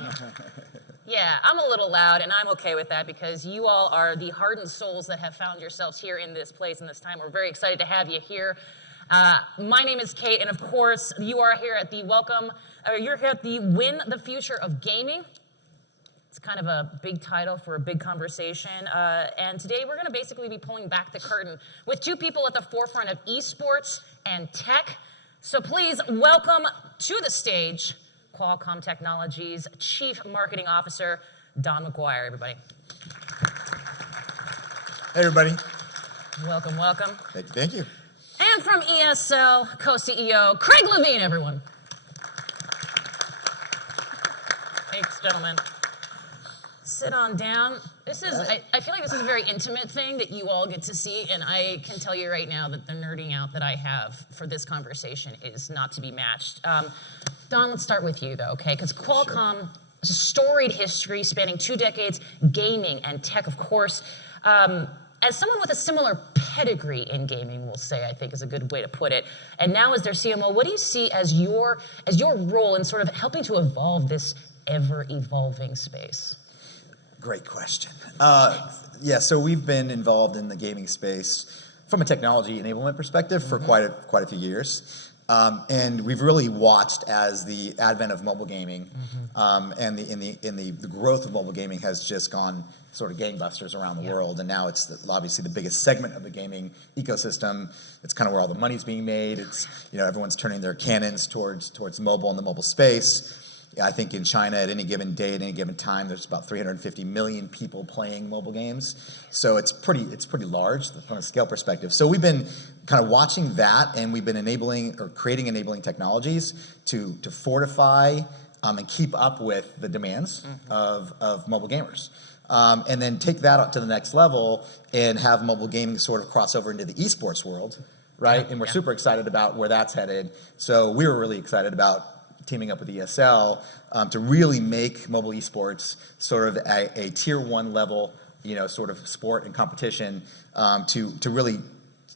morning. Yeah, I'm a little loud, and I'm okay with that because you all are the hardened souls that have found yourselves here in this place in this time. We're very excited to have you here. My name is Kate, and of course, you are here at the you're here at the Win the Future of Gaming. It's kind of a big title for a big conversation. And today we're going to basically be pulling back the curtain with two people at the forefront of esports and tech. So please welcome to the stage Qualcomm Technologies Chief Marketing Officer, Don McGuire, everybody. Hey, everybody. Welcome, welcome. Thank you. And from ESL, co-CEO, Craig Levine, everyone. Thanks, gentlemen. Sit on down. This is, I feel like this is a very intimate thing that you all get to see, and I can tell you right now that the nerding out that I have for this conversation is not to be matched. Don, let's start with you, though, okay? Because Qualcomm has a storied history spanning 2 decades, gaming and tech, of course. As someone with a similar pedigree in gaming, we'll say, I think is a good way to put it, and now as their CMO, what do you see as your role in sort of helping to evolve this ever-evolving space? Great question. Yeah, so we've been involved in the gaming space from a technology enablement perspective for quite a few years. And we've really watched as the advent of mobile gaming and the growth of mobile gaming has just gone sort of gangbusters around the world. And now it's obviously the biggest segment of the gaming ecosystem. It's kind of where all the money's being made. It's, everyone's turning their cannons towards mobile and the mobile space. I think in China, at any given day, at any given time, there's about 350 million people playing mobile games. So it's pretty large from a scale perspective. So we've been kind of watching that, and we've been creating enabling technologies to fortify and keep up with the demands of mobile gamers. And then take that up to the next level and have mobile gaming sort of cross over into the esports world, right? And we're super excited about where that's headed. So we were really excited about teaming up with ESL to really make mobile esports sort of a tier 1 level, sort of sport and competition to really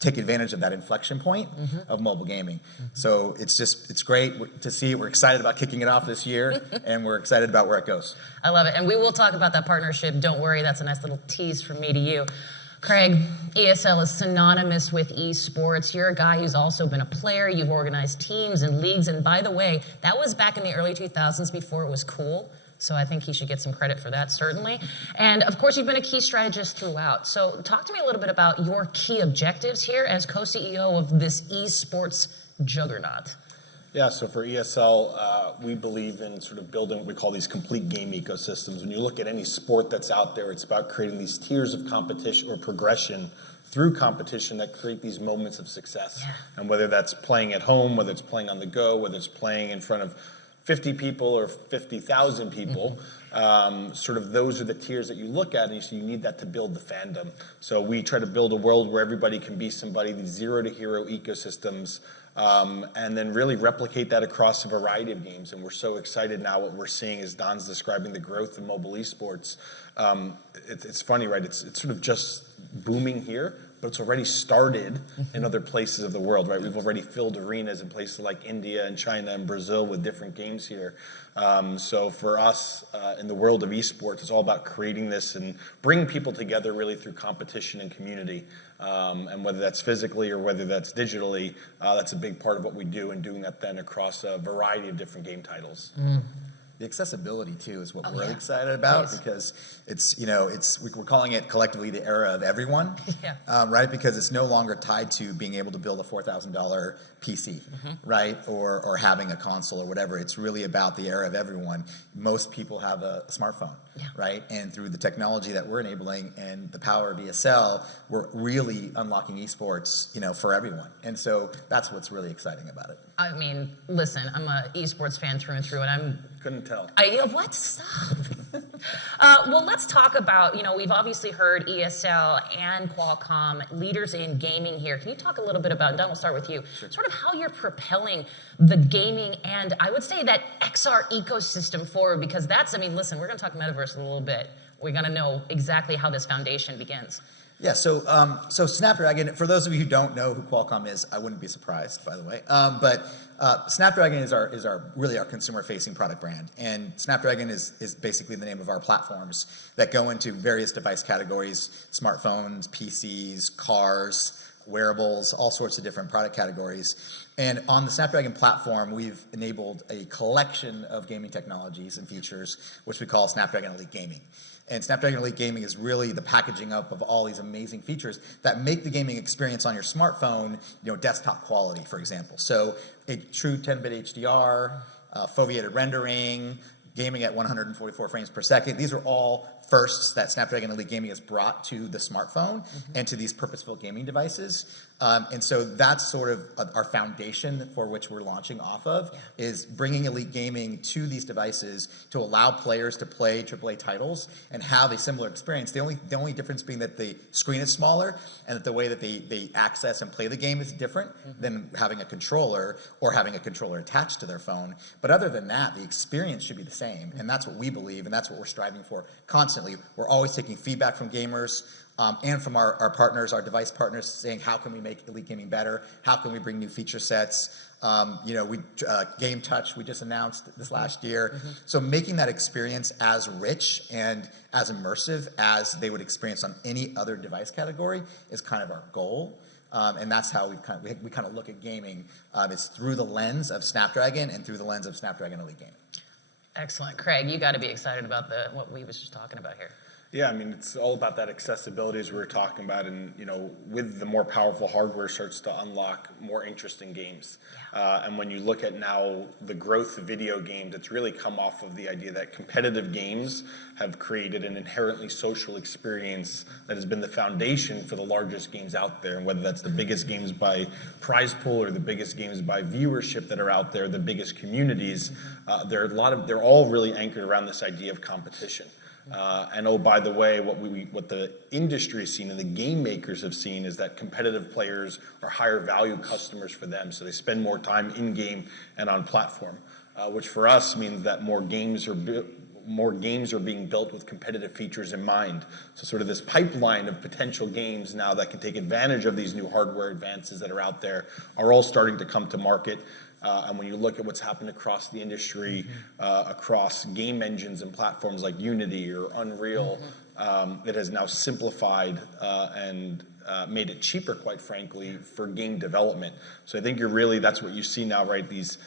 take advantage of that inflection point of mobile gaming. So it's great to see. We're excited about kicking it off this year, and we're excited about where it goes. I love it, and we will talk about that partnership. Don't worry, that's a nice little tease from me to you. Craig, ESL is synonymous with esports. You're a guy who's also been a player. You've organized teams and leagues. And by the way, that was back in the early 2000s before it was cool. So I think he should get some credit for that, certainly. And of course, you've been a key strategist throughout. So talk to me a little bit about your key objectives here as co-CEO of this esports juggernaut. Yeah, so for ESL, we believe in sort of building what we call these complete game ecosystems. When you look at any sport that's out there, it's about creating these tiers of competition or progression through competition that create these moments of success. Yeah. And whether that's playing at home, whether it's playing on the go, whether it's playing in front of 50 people or 50,000 people, sort of those are the tiers that you look at, and you need that to build the fandom. So we try to build a world where everybody can be somebody, these zero to hero ecosystems, and then really replicate that across a variety of games. And we're so excited now what we're seeing as Don's describing the growth of mobile esports. It's funny, right? It's sort of just booming here, but it's already started in other places of the world, right? We've already filled arenas in places like India and China and Brazil with different games here. So for us, in the world of esports, it's all about creating this and bringing people together really through competition and community. And whether that's physically or whether that's digitally, that's a big part of what we do, and doing that then across a variety of different game titles. The accessibility too is what we're really excited about, because we're calling it collectively the era of everyone, right? Because it's no longer tied to being able to build a $4,000 PC, right? Or having a console or whatever. It's really about the era of everyone. Most people have a smartphone, right? And through the technology that we're enabling and the power of ESL, we're really unlocking esports, for everyone. And so that's what's really exciting about it. I mean, listen, I'm an esports fan through and through, and Couldn't tell. What? Stop. Well, let's talk about, we've obviously heard ESL and Qualcomm, leaders in gaming here. Can you talk a little bit about, Don, we'll start with you, sort of how you're propelling the gaming and I would say that XR ecosystem forward, because listen, we're going to talk Metaverse a little bit. We're going to know exactly how this foundation begins. Yeah, so Snapdragon, for those of you who don't know who Qualcomm is, I wouldn't be surprised, by the way. But Snapdragon is really our consumer-facing product brand, and Snapdragon is basically the name of our platforms that go into various device categories: smartphones, PCs, cars, wearables, all sorts of different product categories. And on the Snapdragon platform, we've enabled a collection of gaming technologies and features, which we call Snapdragon Elite Gaming. And Snapdragon Elite Gaming is really the packaging up of all these amazing features that make the gaming experience on your smartphone, desktop quality, for example. So a true 10-bit HDR, foveated rendering, gaming at 144 frames per second. These are all firsts that Snapdragon Elite Gaming has brought to the smartphone and to these purpose-built gaming devices. And so that's sort of our foundation for which we're launching off of, is bringing Elite Gaming to these devices to allow players to play AAA titles and have a similar experience. The only difference being that the screen is smaller and that the way that they access and play the game is different than having a controller or having a controller attached to their phone. But other than that, the experience should be the same. And that's what we believe, and that's what we're striving for constantly. We're always taking feedback from gamers and from our partners, our device partners, saying how can we make Elite Gaming better? How can we bring new feature sets? Game Touch we just announced this last year. So making that experience as rich and as immersive as they would experience on any other device category is kind of our goal. And that's how we kind of look at gaming. It's through the lens of Snapdragon and through the lens of Snapdragon Elite Gaming. Excellent. Craig, you got to be excited about what we was just talking about here. Yeah, I mean, it's all about that accessibility as we were talking about, and with the more powerful hardware starts to unlock more interesting games. And when you look at now the growth of video games, it's really come off of the idea that competitive games have created an inherently social experience that has been the foundation for the largest games out there. And whether that's the biggest games by prize pool or the biggest games by viewership that are out there, the biggest communities, they're all really anchored around this idea of competition. And oh, by the way, what the industry has seen and the game makers have seen is that competitive players are higher value customers for them, so they spend more time in game and on platform, which for us means that more games are being built with competitive features in mind. So sort of this pipeline of potential games now that can take advantage of these new hardware advances that are out there are all starting to come to market. And when you look at what's happened across the industry, across game engines and platforms like Unity or Unreal, it has now simplified and made it cheaper, quite frankly, for game development. So I think that's what you see now, right? These,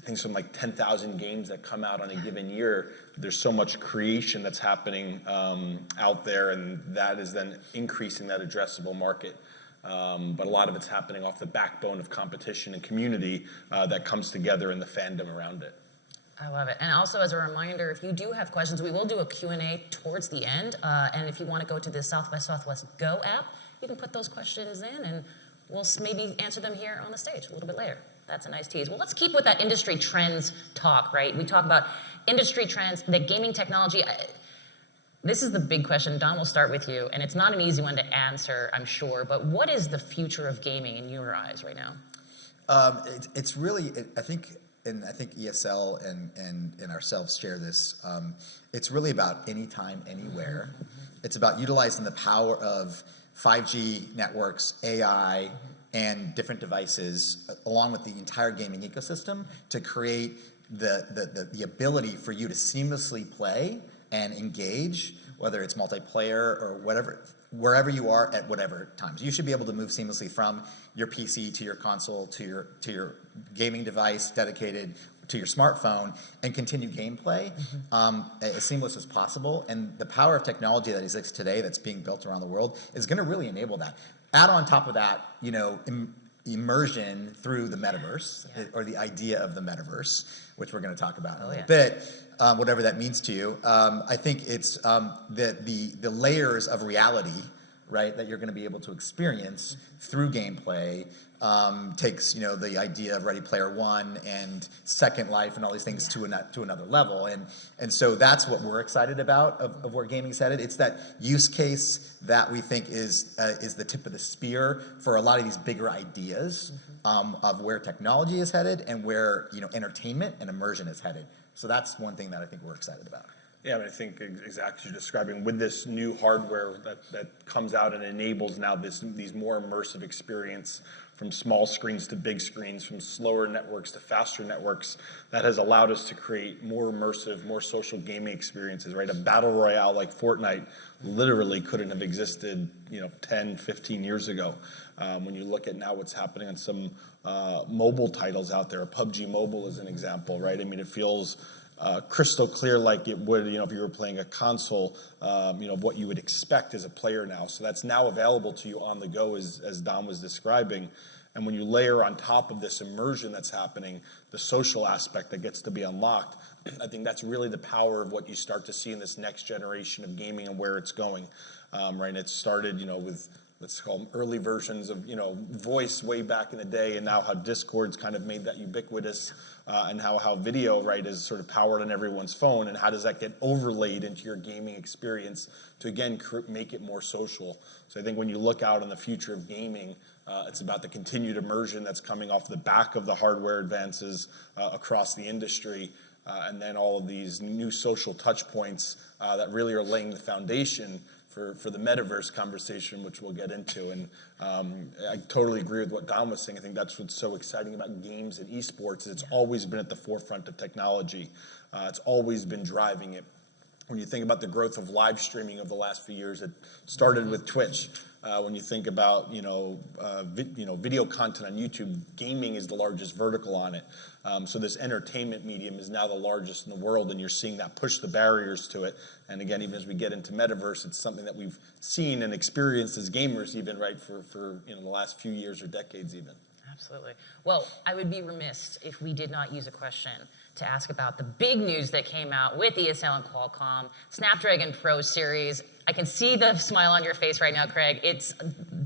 things from like 10,000 games that come out on a given year. There's so much creation that's happening out there, and that is then increasing that addressable market. But a lot of it's happening off the backbone of competition and community that comes together in the fandom around it. I love it. And also, as a reminder, if you do have questions, we will do a Q&A towards the end. And if you want to go to the South by Southwest Go app, you can put those questions in, and we'll maybe answer them here on the stage a little bit later. That's a nice tease. Well, let's keep with that industry trends talk, right? We talk about industry trends, the gaming technology. This is the big question. Don, we'll start with you. And it's not an easy one to answer, I'm sure. But what is the future of gaming in your eyes right now? It's really, I think ESL and ourselves share this. It's really about anytime, anywhere. It's about utilizing the power of 5G networks, AI, and different devices, along with the entire gaming ecosystem, to create the ability for you to seamlessly play and engage, whether it's multiplayer or whatever, wherever you are at whatever times. You should be able to move seamlessly from your PC to your console to your gaming device dedicated to your smartphone and continue gameplay as seamless as possible. And the power of technology that exists today that's being built around the world is going to really enable that. Add on top of that, immersion through the metaverse, or the idea of the metaverse, which we're going to talk about in a little bit, whatever that means to you. I think it's the layers of reality, right, that you're going to be able to experience through gameplay takes the idea of Ready Player One and Second Life and all these things to another level, and so that's what we're excited about of where gaming's headed. It's that use case that we think is the tip of the spear for a lot of these bigger ideas of where technology is headed and where entertainment and immersion is headed. So that's one thing that I think we're excited about. Yeah, I mean, I think exactly as you're describing, with this new hardware that comes out and enables now these more immersive experience from small screens to big screens, from slower networks to faster networks, that has allowed us to create more immersive, more social gaming experiences, right? A battle royale like Fortnite literally couldn't have existed, 10, 15 years ago. When you look at now what's happening on some mobile titles out there, PUBG Mobile is an example, right? I mean, it feels crystal clear like it would, if you were playing a console, what you would expect as a player now. So that's now available to you on the go, as Don was describing. And when you layer on top of this immersion that's happening, the social aspect that gets to be unlocked, I think that's really the power of what you start to see in this next generation of gaming and where it's going, right? And it started, with, let's call them early versions of, voice way back in the day, and now how Discord's kind of made that ubiquitous, and how video, right, is sort of powered on everyone's phone, and how does that get overlaid into your gaming experience to, again, make it more social. So I think when you look out on the future of gaming, it's about the continued immersion that's coming off the back of the hardware advances across the industry, and then all of these new social touch points that really are laying the foundation for the Metaverse conversation, which we'll get into. And I totally agree with what Don was saying. I think that's what's so exciting about games and esports, is it's always been at the forefront of technology. It's always been driving it. When you think about the growth of live streaming over the last few years, it started with Twitch. When you think about video content on YouTube, gaming is the largest vertical on it. So this entertainment medium is now the largest in the world, and you're seeing that push the barriers to it. And again, even as we get into Metaverse, it's something that we've seen and experienced as gamers, even right for the last few years or decades even. Absolutely. Well, I would be remiss if we did not use a question to ask about the big news that came out with ESL and Qualcomm, Snapdragon Pro Series. I can see the smile on your face right now, Craig. It's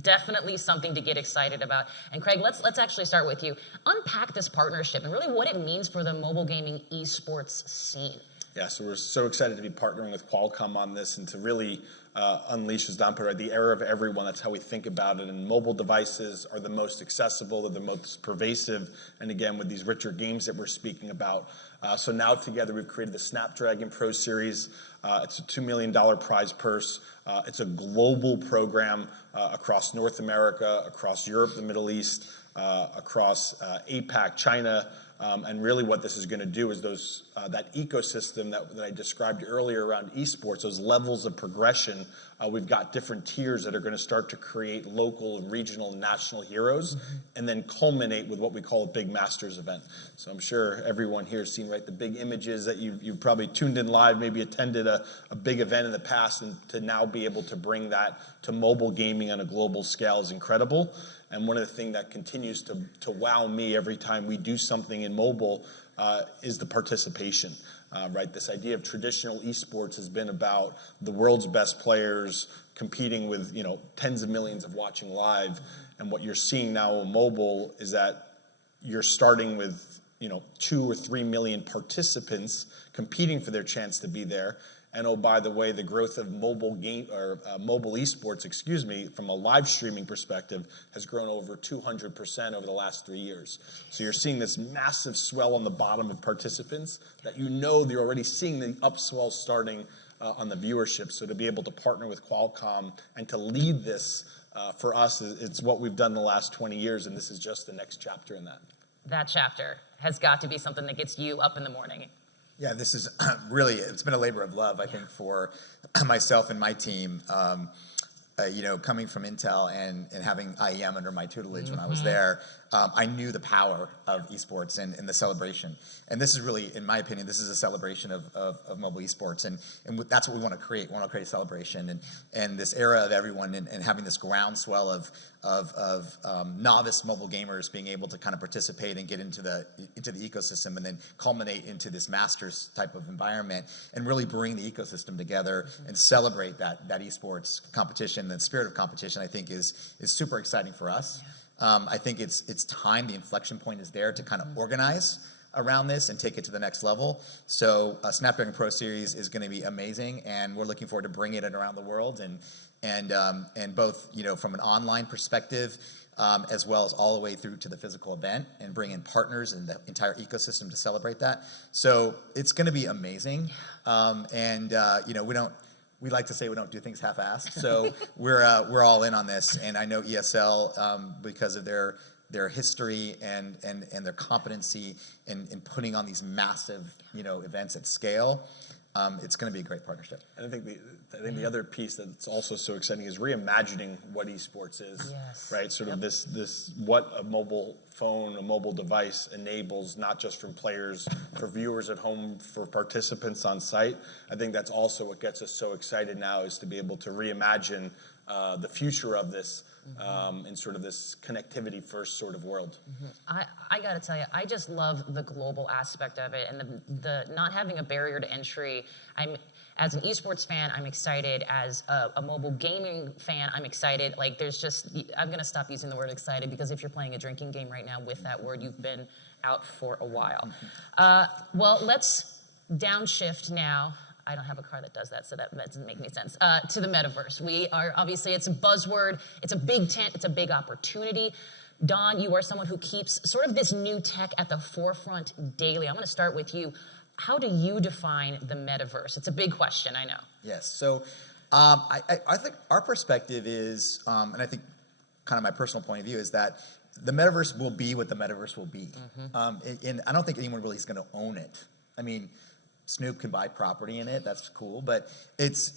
definitely something to get excited about. And Craig, let's actually start with you. Unpack this partnership and really what it means for the mobile gaming esports scene. Yeah, so we're so excited to be partnering with Qualcomm on this and to really unleash, as Don put it, the era of everyone. That's how we think about it. And mobile devices are the most accessible, they're the most pervasive, and again, with these richer games that we're speaking about. So now together we've created the Snapdragon Pro Series. It's a $2 million prize purse. It's a global program across North America, across Europe, the Middle East, across APAC, China. And really what this is going to do is that ecosystem that I described earlier around esports, those levels of progression, we've got different tiers that are going to start to create local and regional and national heroes, and then culminate with what we call a big Masters event. So I'm sure everyone here has seen, right, the big images that you've probably tuned in live, maybe attended a big event in the past, and to now be able to bring that to mobile gaming on a global scale is incredible. And one of the things that continues to wow me every time we do something in mobile is the participation, right? This idea of traditional esports has been about the world's best players competing with, tens of millions of watching live. And what you're seeing now on mobile is that you're starting with, 2 or 3 million participants competing for their chance to be there. And oh, by the way, the growth of mobile esports, from a live streaming perspective, has grown over 200% over the last 3 years. So you're seeing this massive swell on the bottom of participants that you're already seeing the upswell starting on the viewership. So to be able to partner with Qualcomm and to lead this for us, it's what we've done the last 20 years, and this is just the next chapter in that. That chapter has got to be something that gets you up in the morning. Yeah, this is really, it's been a labor of love, I think, for myself and my team. Coming from Intel and having IEM under my tutelage when I was there, I knew the power of esports and the celebration. And this is really, in my opinion, this is a celebration of mobile esports. And that's what we want to create. We want to create a celebration and this era of everyone and having this groundswell of novice mobile gamers being able to kind of participate and get into the ecosystem and then culminate into this masters type of environment and really bring the ecosystem together and celebrate that esports competition. The spirit of competition, I think, is super exciting for us. I think it's time. The inflection point is there to kind of organize around this and take it to the next level. So Snapdragon Pro Series is going to be amazing, and we're looking forward to bringing it around the world and both from an online perspective, as well as all the way through to the physical event, and bring in partners and the entire ecosystem to celebrate that. So it's going to be amazing. We like to say we don't do things half-assed. So we're all in on this. And I know ESL, because of their history and their competency in putting on these massive, events at scale, it's going to be a great partnership. And I think the other piece that's also so exciting is reimagining what esports is. Yes. Right? Sort of this what a mobile phone, a mobile device enables, not just from players, for viewers at home, for participants on site. I think that's also what gets us so excited now, is to be able to reimagine the future of this in sort of this connectivity first sort of world. I got to tell you, I just love the global aspect of it, and the not having a barrier to entry. As an esports fan, I'm excited. As a mobile gaming fan, I'm excited. Like, I'm going to stop using the word excited, because if you're playing a drinking game right now with that word, you've been out for a while. Well, let's downshift now. I don't have a car that does that, so that doesn't make any sense. To the metaverse. We are, obviously, it's a buzzword, it's a big tent, it's a big opportunity. Don, you are someone who keeps sort of this new tech at the forefront daily. I'm gonna start with you. How do you define the metaverse? It's a big question, I know. Yes, so I think our perspective is, and I think kind of my personal point of view is that the metaverse will be what the metaverse will be. And I don't think anyone really is gonna own it. I mean, Snoop can buy property in it, that's cool, but it's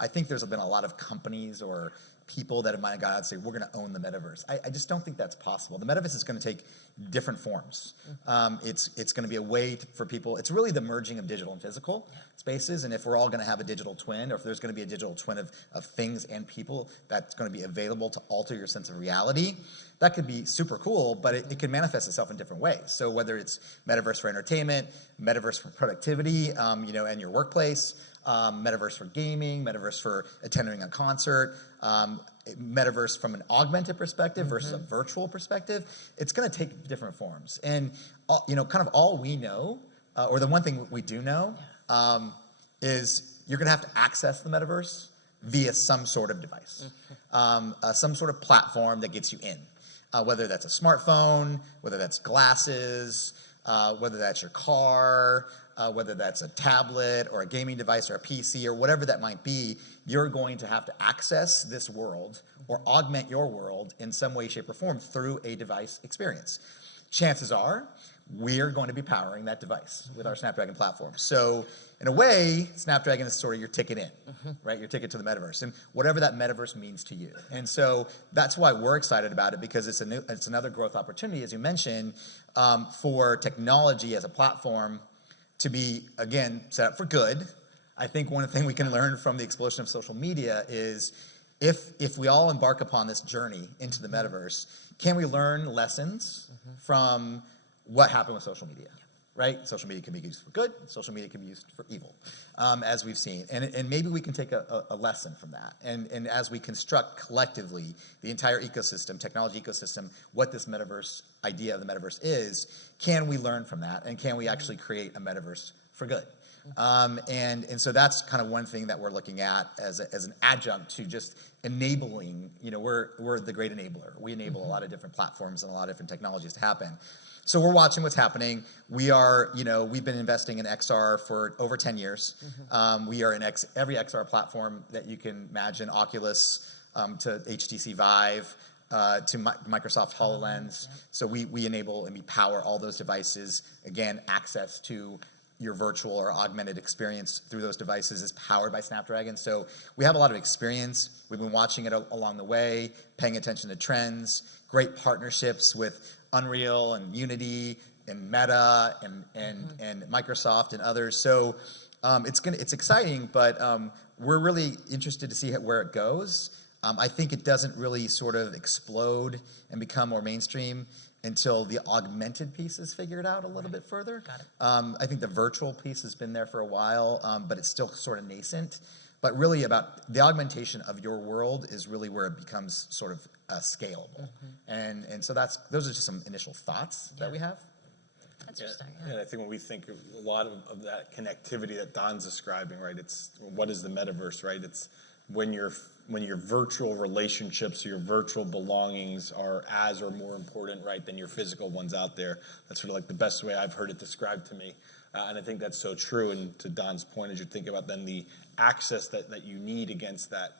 I think there's been a lot of companies or people that might have gone out and say, we're gonna own the metaverse. I just don't think that's possible. The metaverse is gonna take different forms. It's gonna be a way for people, it's really the merging of digital and physical spaces, and if we're all gonna have a digital twin, or if there's gonna be a digital twin of things and people that's gonna be available to alter your sense of reality, that could be super cool, but it can manifest itself in different ways. So whether it's metaverse for entertainment, metaverse for productivity, and your workplace, metaverse for gaming, metaverse for attending a concert, metaverse from an augmented perspective versus a virtual perspective, it's going to take different forms. And kind of all we know, or the one thing we do know, is you're going to have to access the metaverse via some sort of device, some sort of platform that gets you in. Whether that's a smartphone, whether that's glasses, whether that's your car, whether that's a tablet or a gaming device or a PC or whatever that might be, you're going to have to access this world or augment your world in some way, shape, or form through a device experience. Chances are, we're going to be powering that device with our Snapdragon platform. So in a way, Snapdragon is sort of your ticket in, right? Your ticket to the metaverse, and whatever that metaverse means to you. And so that's why we're excited about it, because it's another growth opportunity, as you mentioned, for technology as a platform to be, again, set up for good. I think one thing we can learn from the explosion of social media is if we all embark upon this journey into the metaverse, can we learn lessons from what happened with social media, right? Social media can be used for good, social media can be used for evil, as we've seen. And maybe we can take a lesson from that. And as we construct collectively the entire ecosystem, technology ecosystem, what this metaverse idea of the metaverse is, can we learn from that? And can we actually create a metaverse for good? And so that's kind of one thing that we're looking at as an adjunct to just enabling, we're the great enabler. We enable a lot of different platforms and a lot of different technologies to happen. So we're watching what's happening. We are, we've been investing in XR for over 10 years. We are in every XR platform that you can imagine, Oculus to HTC Vive, to Microsoft HoloLens. So we enable and we power all those devices. Again, access to your virtual or augmented experience through those devices is powered by Snapdragon. So we have a lot of experience. We've been watching it along the way, paying attention to trends, great partnerships with Unreal and Unity and Meta and Microsoft and others. So it's exciting, but we're really interested to see where it goes. I think it doesn't really sort of explode and become more mainstream until the augmented piece is figured out a little bit further. Got it. I think the virtual piece has been there for a while, but it's still sort of nascent. But really about the augmentation of your world is really where it becomes sort of scalable. And so those are just some initial thoughts that we have. That's interesting. And I think when we think of a lot of that connectivity that Don's describing, right, it's what is the metaverse, right? It's when your virtual relationships or your virtual belongings are as or more important, right, than your physical ones out there. That's sort of like the best way I've heard it described to me. And I think that's so true. And to Don's point, as you think about then the access that you need against that,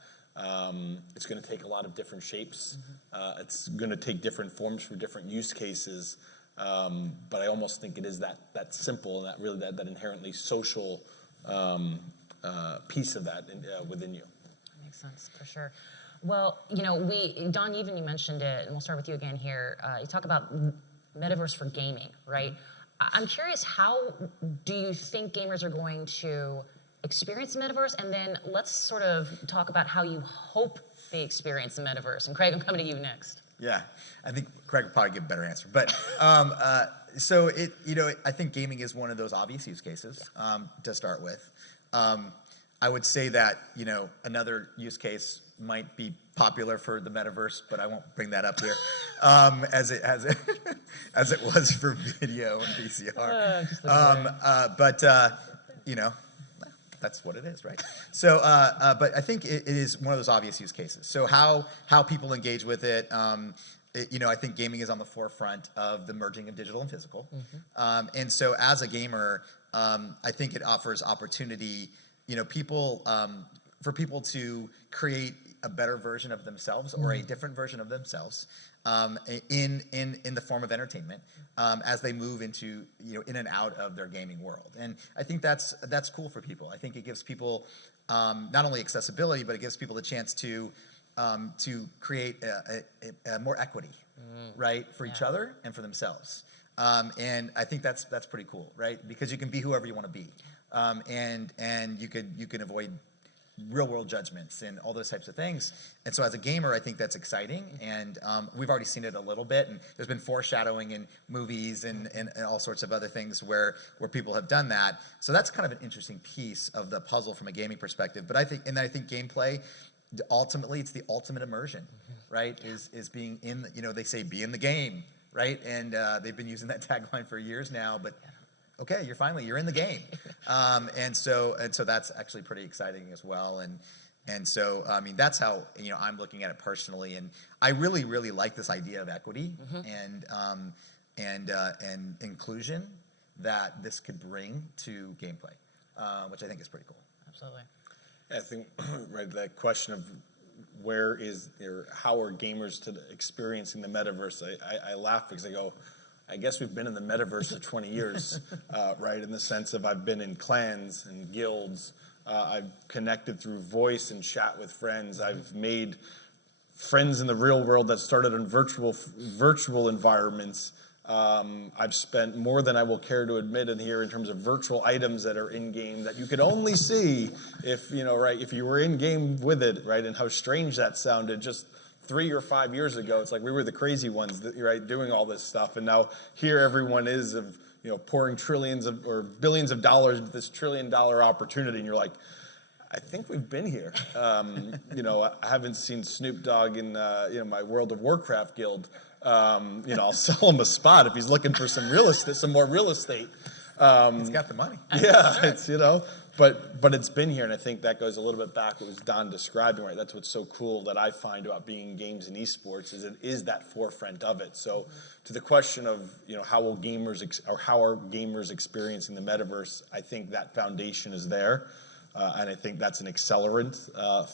it's going to take a lot of different shapes. It's going to take different forms for different use cases. But I almost think it is that simple and that inherently social piece of that within you. Makes sense, for sure. Well, Don, even you mentioned it, and we'll start with you again here. You talk about metaverse for gaming, right? I'm curious, how do you think gamers are going to experience the metaverse? And then let's sort of talk about how you hope they experience the metaverse. And Craig, I'm coming to you next. Yeah, I think Craig would probably give a better answer. But so I think gaming is one of those obvious use cases to start with. I would say that another use case might be popular for the metaverse, but I won't bring that up here, as it was for video and VCR. That's what it is, right? So, but I think it is one of those obvious use cases. So how people engage with it. I think gaming is on the forefront of the merging of digital and physical. And so as a gamer, I think it offers opportunity, for people to create a better version of themselves or a different version of themselves in the form of entertainment as they move into in and out of their gaming world. And I think that's cool for people. I think it gives people not only accessibility, but it gives people the chance to create a more equity, right, for each other and for themselves. And I think that's pretty cool, right? Because you can be whoever you want to be, and you can avoid real world judgments and all those types of things. And so as a gamer, I think that's exciting. And we've already seen it a little bit, and there's been foreshadowing in movies and all sorts of other things where people have done that. So that's kind of an interesting piece of the puzzle from a gaming perspective. But I think gameplay, ultimately, it's the ultimate immersion, right? Is being in, they say be in the game, right? And they've been using that tagline for years now, but okay, you're in the game. And so that's actually pretty exciting as well. And so, I mean, that's how, I'm looking at it personally. And I really, really like this idea of equity and inclusion that this could bring to gameplay, which I think is pretty cool. Absolutely. I think, right, that question of how are gamers experiencing the metaverse, I laugh because I go, I guess we've been in the metaverse for 20 years, right, in the sense of I've been in clans and guilds, I've connected through voice and chat with friends, I've made friends in the real world that started in virtual environments. I've spent more than I will care to admit in here in terms of virtual items that are in game that you could only see if you were in game with it, right? And how strange that sounded just 3 or 5 years ago. It's like we were the crazy ones, right, doing all this stuff, and now here everyone is pouring trillions or billions of dollars into this $1 trillion opportunity, and you're like, I think we've been here. I haven't seen Snoop Dogg in my World of Warcraft guild. I'll sell him a spot if he's looking for some more real estate. He's got the money. Yeah, it's but it's been here, and I think that goes a little bit back what was Don describing, right? That's what's so cool that I find about being in games and esports is it is that forefront of it. So to the question of how are gamers experiencing the metaverse, I think that foundation is there. And I think that's an accelerant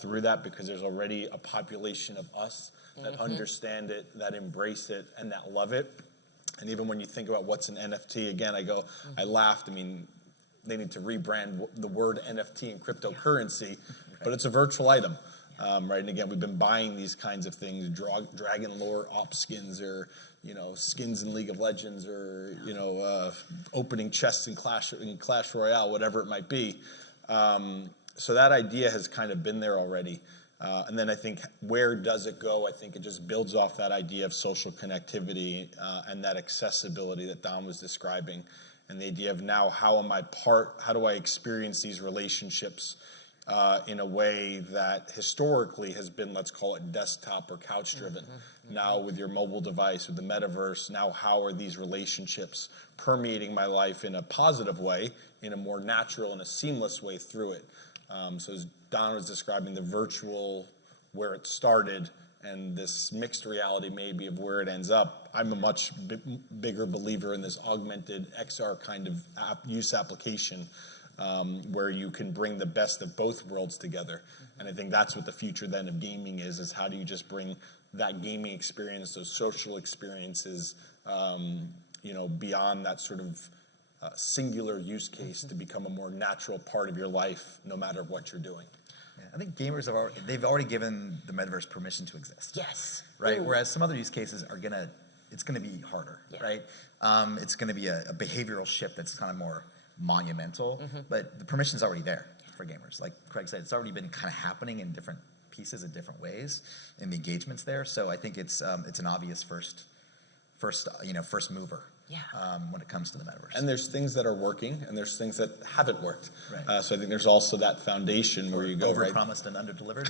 through that because there's already a population of us that understand it, that embrace it, and that love it. And even when you think about what's an NFT, again, I laughed. I mean, they need to rebrand the word NFT and cryptocurrency, but it's a virtual item, right? And again, we've been buying these kinds of things, dragon lore op skins or, skins in League of Legends or, opening chests in Clash Royale, whatever it might be. So that idea has kind of been there already. And then I think where does it go? I think it just builds off that idea of social connectivity and that accessibility that Don was describing. And the idea of now how do I experience these relationships in a way that historically has been, let's call it desktop or couch driven. Now with your mobile device, with the metaverse, now how are these relationships permeating my life in a positive way, in a more natural and a seamless way through it? So as Don was describing the virtual, where it started, and this mixed reality maybe of where it ends up, I'm a much bigger believer in this augmented XR kind of use application, where you can bring the best of both worlds together. And I think that's what the future then of gaming is how do you just bring that gaming experience, those social experiences, beyond that sort of singular use case to become a more natural part of your life, no matter what you're doing. Yeah, I think gamers they've already given the metaverse permission to exist. Yes. Right. Ooh. Whereas some other use cases it's gonna be harder. Yeah. Right. It's gonna be a behavioral shift that's kind of more monumental, but the permission's already there for gamers. Like Craig said, it's already been kind of happening in different pieces in different ways, and the engagement's there. So I think it's an obvious first mover. Yeah. When it comes to the metaverse. And there's things that are working, and there's things that haven't worked. Right. So I think there's also that foundation where you go, right? Overpromised and underdelivered.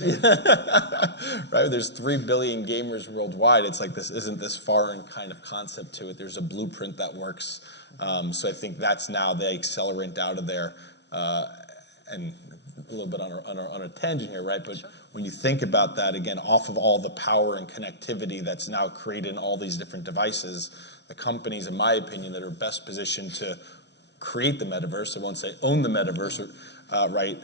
Right, there's 3 billion gamers worldwide. It's like this isn't this foreign kind of concept to it. There's a blueprint that works. So I think that's now the accelerant out of there. And a little bit on a tangent here, right? But sure. When you think about that, again, off of all the power and connectivity that's now created in all these different devices, the companies, in my opinion, that are best positioned to create the metaverse, I won't say own the metaverse, right?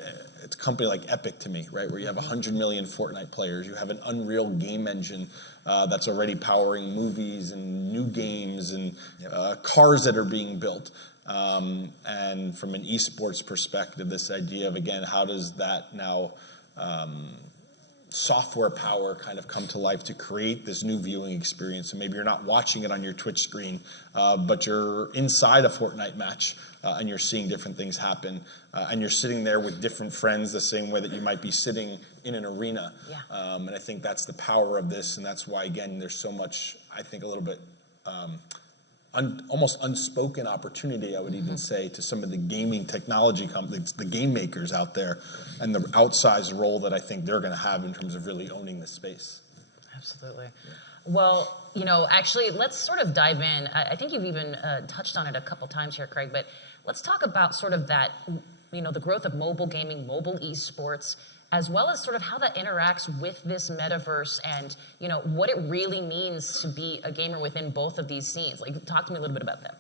It's a company like Epic to me, right? Where you have 100 million Fortnite players. You have an Unreal game engine that's already powering movies and new games and cars that are being built. And from an esports perspective, this idea of, again, how does that now software power kind of come to life to create this new viewing experience? So maybe you're not watching it on your Twitch screen, but you're inside a Fortnite match and you're seeing different things happen. And you're sitting there with different friends the same way that you might be sitting in an arena. Yeah. And I think that's the power of this, and that's why, again, there's so much, I think, a little bit almost unspoken opportunity, I would even say, to some of the gaming technology companies, the game makers out there, and the outsized role that I think they're going to have in terms of really owning the space. Absolutely. Well, actually, let's sort of dive in. I think you've even touched on it a couple times here, Craig, but let's talk about sort of that, the growth of mobile gaming, mobile esports, as well as sort of how that interacts with this metaverse and, what it really means to be a gamer within both of these scenes. Like, talk to me a little bit about that.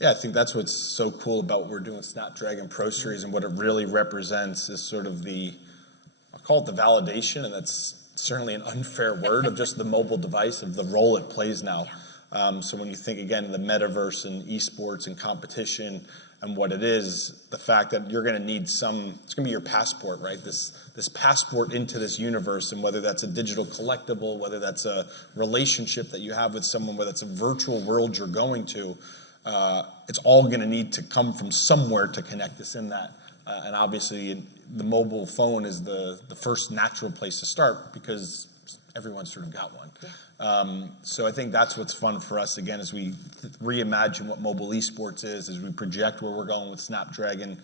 Yeah, I think that's what's so cool about what we're doing with Snapdragon Pro Series, and what it really represents is sort of I'll call it the validation, and that's certainly an unfair word, of just the mobile device, of the role it plays now. Yeah. So when you think, again, the metaverse and esports and competition and what it is, the fact that you're going to need it's going to be your passport, right? This passport into this universe, and whether that's a digital collectible, whether that's a relationship that you have with someone, whether it's a virtual world you're going to, it's all going to need to come from somewhere to connect us in that. And obviously, the mobile phone is the first natural place to start, because everyone's sort of got one. Yeah. So I think that's what's fun for us, again, as we reimagine what mobile esports is, as we project where we're going with Snapdragon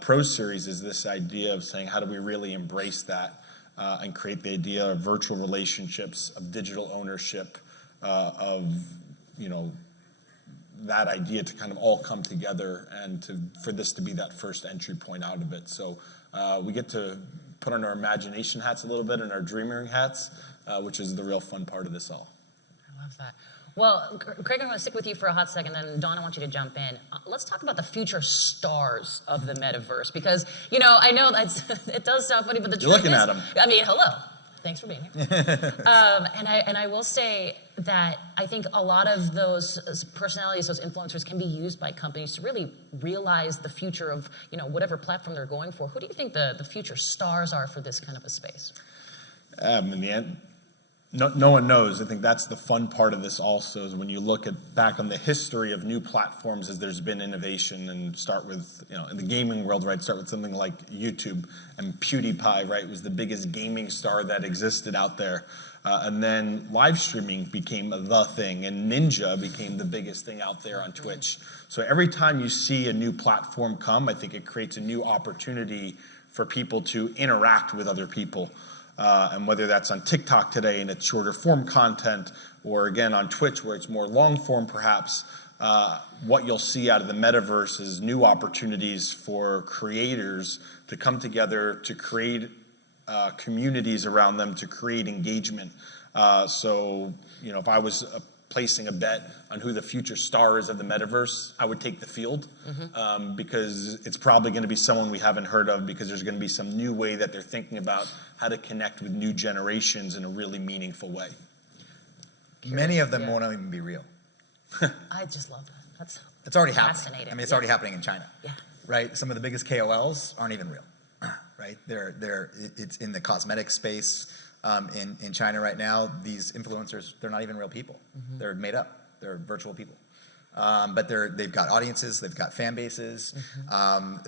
Pro Series, is this idea of saying, how do we really embrace that and create the idea of virtual relationships, of digital ownership, of, that idea to kind of all come together, and for this to be that first entry point out of it. So we get to put on our imagination hats a little bit and our dreaming hats, which is the real fun part of this all. I love that. Well, Craig, I'm going to stick with you for a hot second, then Don, I want you to jump in. Let's talk about the future stars of the metaverse, because, I know it does sound funny, but the truth You're looking is, at them. I mean, hello. Thanks for being here. And I will say that I think a lot of those personalities, those influencers, can be used by companies to really realize the future of whatever platform they're going for. Who do you think the future stars are for this kind of a space? In the end, no one knows. I think that's the fun part of this also, is when you look back on the history of new platforms, as there's been innovation, and start with, in the gaming world, right, start with something like YouTube, and PewDiePie, right, was the biggest gaming star that existed out there. And then live streaming became the thing, and Ninja became the biggest thing out there on Twitch. So every time you see a new platform come, I think it creates a new opportunity for people to interact with other people. And whether that's on TikTok today and it's shorter form content, or again on Twitch where it's more long form perhaps, what you'll see out of the metaverse is new opportunities for creators to come together to create communities around them, to create engagement. So, if I was placing a bet on who the future star is of the metaverse, I would take the field, because it's probably going to be someone we haven't heard of, because there's going to be some new way that they're thinking about how to connect with new generations in a really meaningful way. Many of them won't even be real. I just love that. It's already happening. Fascinating. I mean, it's already happening in China. Yeah. Right? Some of the biggest KOLs aren't even real. Right? It's in the cosmetic space. In China right now, these influencers, they're not even real people. They're made up. They're virtual people. But they've got audiences, they've got fan bases,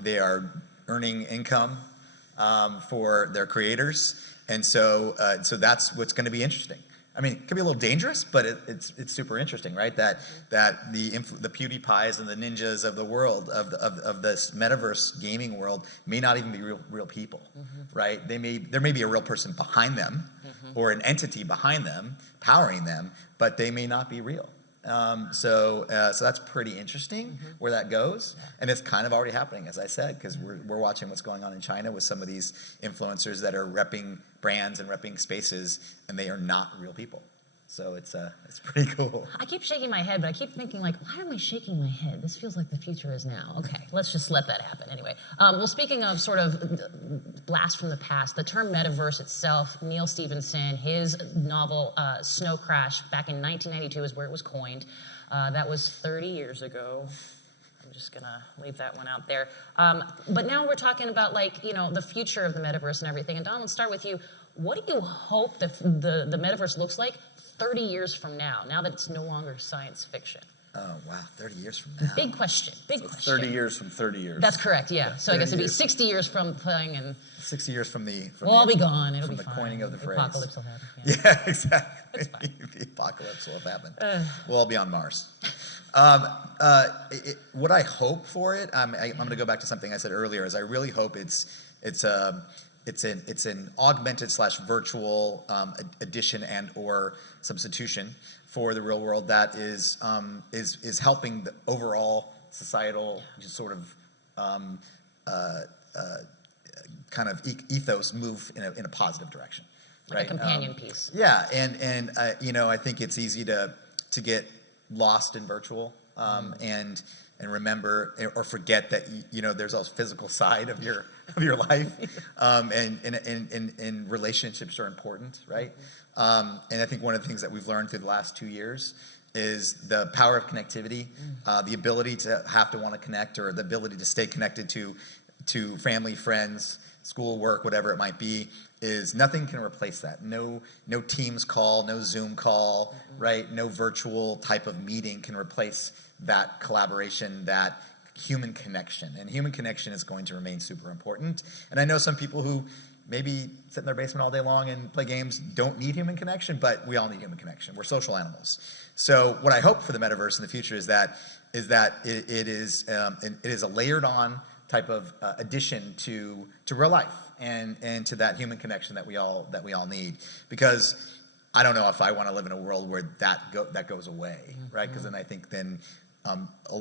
they are earning income for their creators. And so that's what's going to be interesting. I mean, it could be a little dangerous, but it's super interesting, right? That the PewDiePies and the ninjas of the world, of this metaverse gaming world, may not even be real people, right? There may be a real person behind them, or an entity behind them, powering them, but they may not be real. So that's pretty interesting where that goes, and it's kind of already happening, as I said, because we're watching what's going on in China with some of these influencers that are repping brands and repping spaces, and they are not real people. So it's pretty cool. I keep shaking my head, but I keep thinking, like, why am I shaking my head? This feels like the future is now. Okay, let's just let that happen anyway. Well, speaking of sort of blast from the past, the term metaverse itself, Neil Stephenson, his novel Snow Crash back in 1992 is where it was coined. That was 30 years ago. I'm just gonna leave that one out there. But now we're talking about, like, the future of the metaverse and everything. And Don, let's start with you. What do you hope the metaverse looks like 30 years from now that it's no longer science fiction? Oh, wow, 30 years from now. Big question, big question. 30 years from 30 years. That's correct, yeah. So I guess it'd be years. 60 years from playing, and 60 years from we'll all be gone. It'll from be the fine. coining of the phrase. Apocalypse will happen. Yeah, exactly. It's fine. The apocalypse will have happened. We'll all be on Mars. What I hope for it, I'm going to go back to something I said earlier, is I really hope it's an augmented / virtual addition and or substitution for the real world that is helping the overall societal just sort of kind of ethos move in a positive direction. Like right? a companion piece. Yeah, and I think it's easy to get lost in virtual and remember or forget that there's a physical side of your life, and relationships are important, right? And I think one of the things that we've learned through the last 2 years is the power of connectivity, the ability to have to want to connect, or the ability to stay connected to family, friends, school, work, whatever it might be, is nothing can replace that. No Teams call, no Zoom call, right? No virtual type of meeting can replace that collaboration, that human connection. And human connection is going to remain super important. And I know some people who maybe sit in their basement all day long and play games don't need human connection, but we all need human connection. We're social animals. So what I hope for the metaverse in the future is that it is a layered on type of addition to real life and to that human connection that we all need. Because I don't know if I want to live in a world where that goes away, right? Because then I think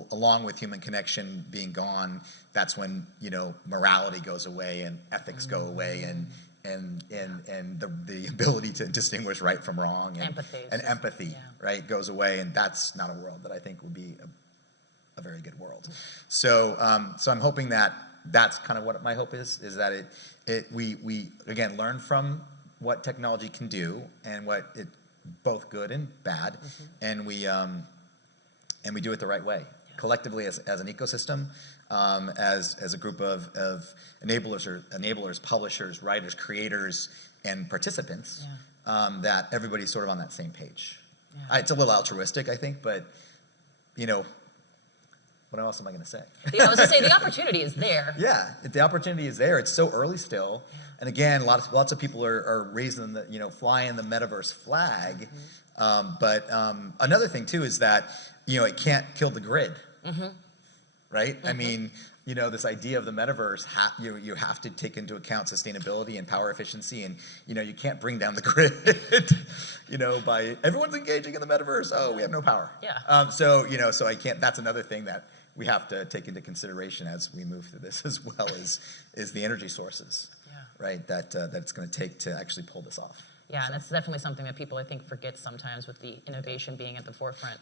along with human connection being gone, that's when morality goes away and ethics go away and the ability to distinguish right from wrong and empathy right goes away, and that's not a world that I think would be a very good world. So I'm hoping that's kind of what my hope is that we again learn from what technology can do and what it both good and bad, and we do it the right way collectively as an ecosystem, as a group of enablers, publishers, writers, creators, and participants, that everybody's sort of on that same page. Yeah. It's a little altruistic, I think, but what else am I going to say? I was going to say the opportunity is there. Yeah, the opportunity is there. It's so early still, and again, lots of people are raising flying the metaverse flag. But another thing too is that it can't kill the grid, right? I mean, this idea of the metaverse, you have to take into account sustainability and power efficiency, and you can't bring down the grid, by everyone's engaging in the metaverse. Oh, we have no power. Yeah. So I can't. That's another thing that we have to take into consideration as we move through this, as well is the energy sources, right? That it's going to take to actually pull this off. Yeah, and that's definitely something that people, I think, forget sometimes with the innovation being at the forefront.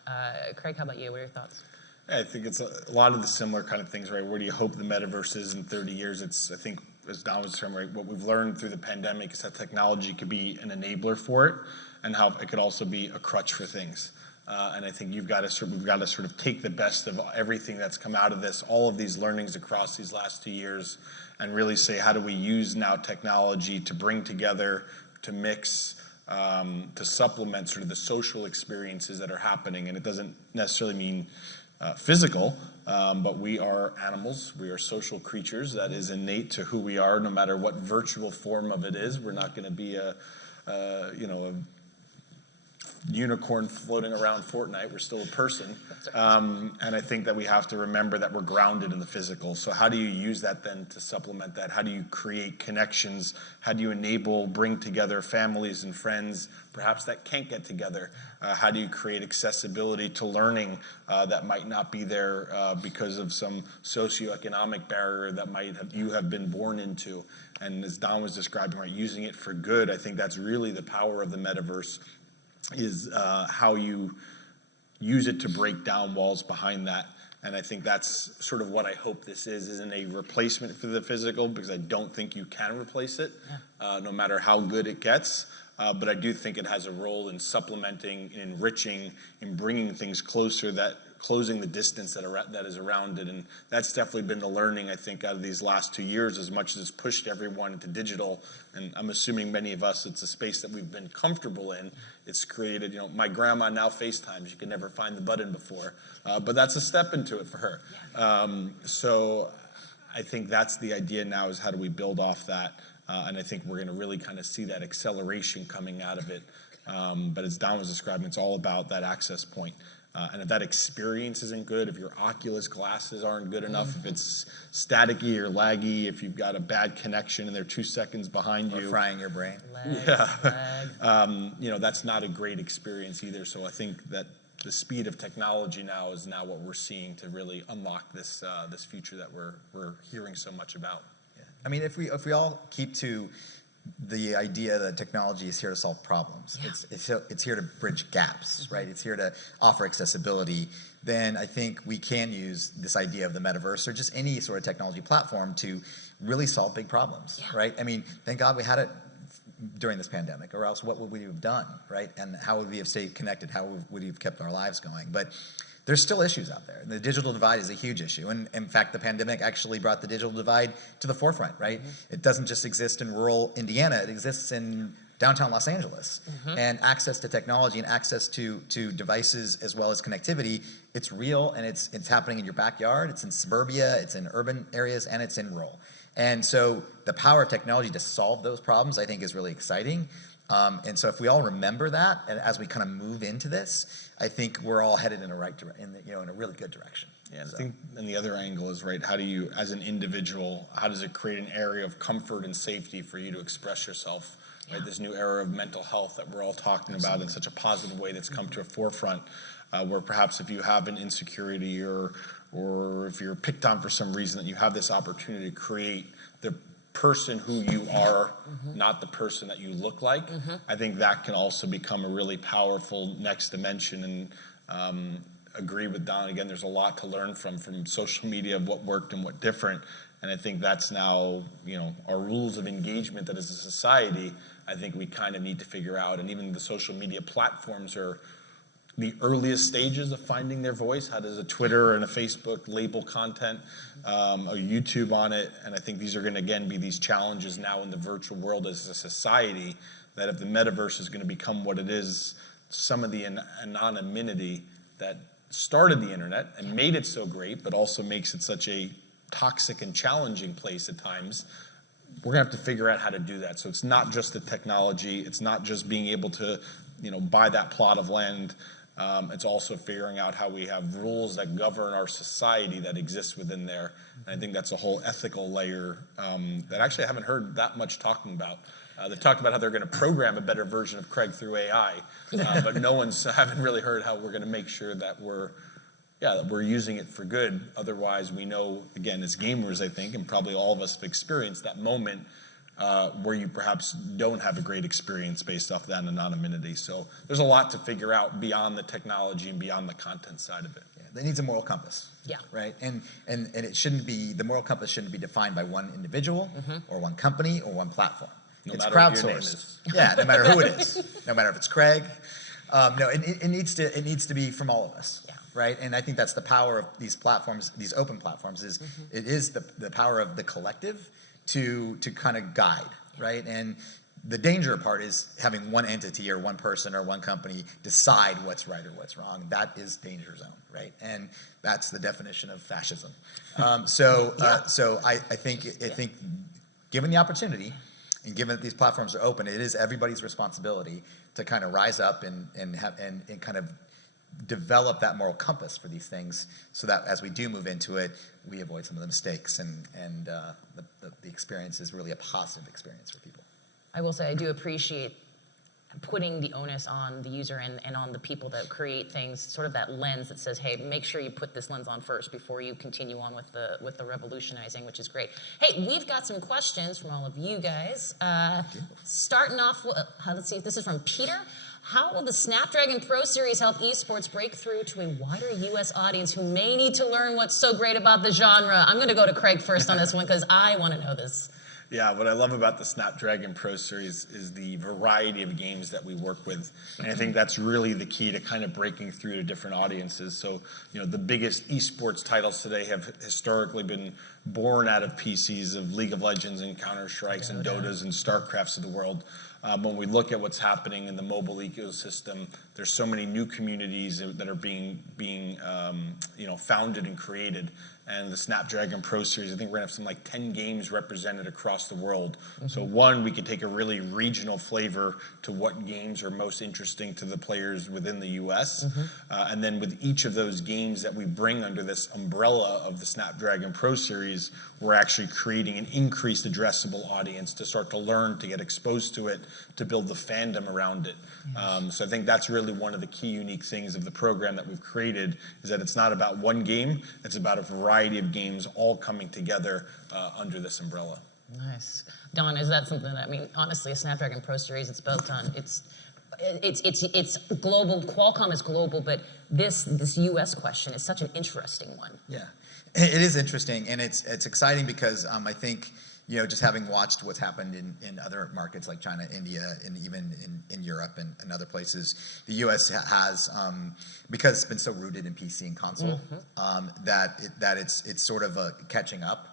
Craig, how about you? What are your thoughts? I think it's a lot of the similar kind of things, right? Where do you hope the metaverse is in 30 years? I think, as Don was saying, right, what we've learned through the pandemic is that technology could be an enabler for it, and how it could also be a crutch for things. And I think we've got to sort of take the best of everything that's come out of this, all of these learnings across these last 2 years, and really say, how do we use now technology to bring together, to mix, to supplement sort of the social experiences that are happening. And it doesn't necessarily mean physical, but we are animals. We are social creatures. That is innate to who we are, no matter what virtual form of it is. We're not going to be a unicorn floating around Fortnite. We're still a person. And I think that we have to remember that we're grounded in the physical. So how do you use that then to supplement that? How do you create connections? How do you bring together families and friends, perhaps that can't get together? How do you create accessibility to learning that might not be there because of some socioeconomic barrier that you have been born into? And as Don was describing, right, using it for good, I think that's really the power of the metaverse, is how you use it to break down walls behind that. And I think that's sort of what I hope this isn't a replacement for the physical, because I don't think you can replace it, no matter how good it gets. But I do think it has a role in supplementing, in enriching, in bringing things closer, closing the distance that is around it. And that's definitely been the learning, I think, out of these last 2 years, as much as it's pushed everyone into digital. And I'm assuming many of us, it's a space that we've been comfortable in. It's created, my grandma now FaceTimes. You could never find the button before. But that's a step into it for her. So I think that's the idea now, is how do we build off that? And I think we're going to really kind of see that acceleration coming out of it. But as Don was describing, it's all about that access point. And if that experience isn't good, if your Oculus glasses aren't good enough, if it's staticky or laggy, if you've got a bad connection and they're 2 seconds behind you, frying your brain. That's not a great experience either. So I think that the speed of technology now is what we're seeing to really unlock this future that we're hearing so much about. Yeah. I mean, if we all keep to the idea that technology is here to solve problems, it's here to bridge gaps, right? It's here to offer accessibility. Then I think we can use this idea of the metaverse, or just any sort of technology platform, to really solve big problems, right? I mean, thank God we had it during this pandemic, or else what would we have done, right? And how would we have stayed connected? How would we have kept our lives going? But there's still issues out there. The digital divide is a huge issue. And in fact, the pandemic actually brought the digital divide to the forefront, right? It doesn't just exist in rural Indiana, it exists in downtown Los Angeles. And access to technology and access to devices, as well as connectivity, it's real, and it's happening in your backyard, it's in suburbia, it's in urban areas, and it's in rural. And so the power of technology to solve those problems, I think, is really exciting. And so if we all remember that, and as we kind of move into this, I think we're all headed in a really good direction. Yeah, I think, and the other angle is, right, how do you, as an individual, how does it create an area of comfort and safety for you to express yourself? Right, this new era of mental health that we're all talking about in such a positive way that's come to a forefront, where perhaps if you have an insecurity or if you're picked on for some reason, that you have this opportunity to create the person who you are, not the person that you look like. I think that can also become a really powerful next dimension. And agree with Don, again, there's a lot to learn from social media, of what worked and what different. And I think that's now, our rules of engagement, that as a society, I think we kind of need to figure out. And even the social media platforms are the earliest stages of finding their voice. How does a Twitter and a Facebook label content, or YouTube on it? And I think these are going to, again, be these challenges now in the virtual world as a society, that if the metaverse is going to become what it is, some of the anonymity that started the internet and made it so great, but also makes it such a toxic and challenging place at times, we're going to have to figure out how to do that. So it's not just the technology, it's not just being able to, buy that plot of land It's also figuring out how we have rules that govern our society that exists within there. And I think that's a whole ethical layer that actually I haven't heard that much talking about. They've talked about how they're going to program a better version of Craig through AI, but haven't really heard how we're going to make sure that we're using it for good. Otherwise, we know, again, as gamers, I think, and probably all of us have experienced that moment where you perhaps don't have a great experience based off that anonymity. So there's a lot to figure out beyond the technology and beyond the content side of it. That needs a moral compass. Yeah. Right. And it shouldn't be, the moral compass shouldn't be defined by one individual or one company or one platform. No It's matter what your name crowdsourced. is. Yeah, no matter who it is. No matter if it's Craig. No, it needs to be from all of us. Yeah. Right. And I think that's the power of these platforms, these open platforms, is it is the power of the collective to kind of guide. Right. And the danger part is having one entity or one person or one company decide what's right or what's wrong. That is danger zone, right? And that's the definition of fascism. So I think given the opportunity and given that these platforms are open, it is everybody's responsibility to kind of rise up and kind of develop that moral compass for these things, so that as we do move into it, we avoid some of the mistakes and the experience is really a positive experience for people. I will say I do appreciate putting the onus on the user and on the people that create things, sort of that lens that says, hey, make sure you put this lens on first before you continue on with the revolutionizing, which is great. Hey, we've got some questions from all of you guys. Starting off, let's see, this is from Peter. How will the Snapdragon Pro Series help esports break through to a wider U.S. audience who may need to learn what's so great about the genre? I'm going to go to Craig first on this one because I want to know this. Yeah, what I love about the Snapdragon Pro Series is the variety of games that we work with. And I think that's really the key to kind of breaking through to different audiences. So, the biggest esports titles today have historically been born out of PCs of League of Legends and Counter-Strikes and Dotas and StarCrafts of the world. When we look at what's happening in the mobile ecosystem, there's so many new communities that are being founded and created. And the Snapdragon Pro Series, I think we're gonna have some like 10 games represented across the world. So one, we could take a really regional flavor to what games are most interesting to the players within the US. And then with each of those games that we bring under this umbrella of the Snapdragon Pro Series, we're actually creating an increased addressable audience to start to learn, to get exposed to it, to build the fandom around it. So I think that's really one of the key unique things of the program that we've created, is that it's not about one game, it's about a variety of games all coming together under this umbrella. Nice. Don, is that something that, honestly, a Snapdragon Pro Series, it's built on, it's global, Qualcomm is global, but this US question is such an interesting one. Yeah, it is interesting, and it's exciting because I think, just having watched what's happened in other markets like China, India, and even in Europe and other places, the US has, because it's been so rooted in PC and console, that it's sort of catching up.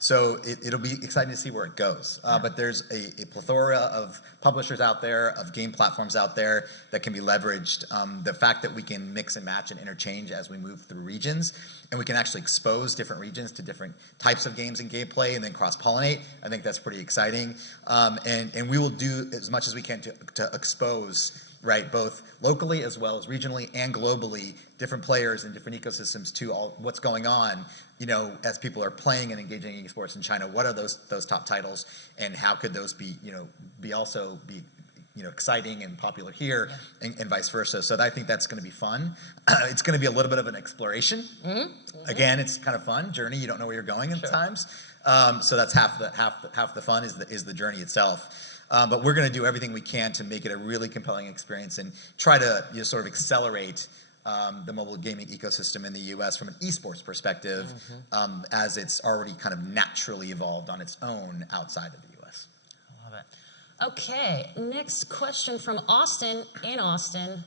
So it'll be exciting to see where it goes. But there's a plethora of publishers out there, of game platforms out there that can be leveraged. The fact that we can mix and match and interchange as we move through regions, and we can actually expose different regions to different types of games and gameplay and then cross-pollinate, I think that's pretty exciting. And we will do as much as we can to expose, right, both locally as well as regionally and globally, different players and different ecosystems to all what's going on, as people are playing and engaging in esports in China. What are those top titles, and how could those be exciting and popular here, and vice versa. So I think that's going to be fun. It's going to be a little bit of an exploration. Again, it's kind of fun journey. You don't know where you're going at times. So that's half the fun is the journey itself. But we're going to do everything we can to make it a really compelling experience and try to sort of accelerate the mobile gaming ecosystem in the U.S. from an esports perspective, as it's already kind of naturally evolved on its own outside of the U.S. I love it. Okay, next question from Austin in Austin.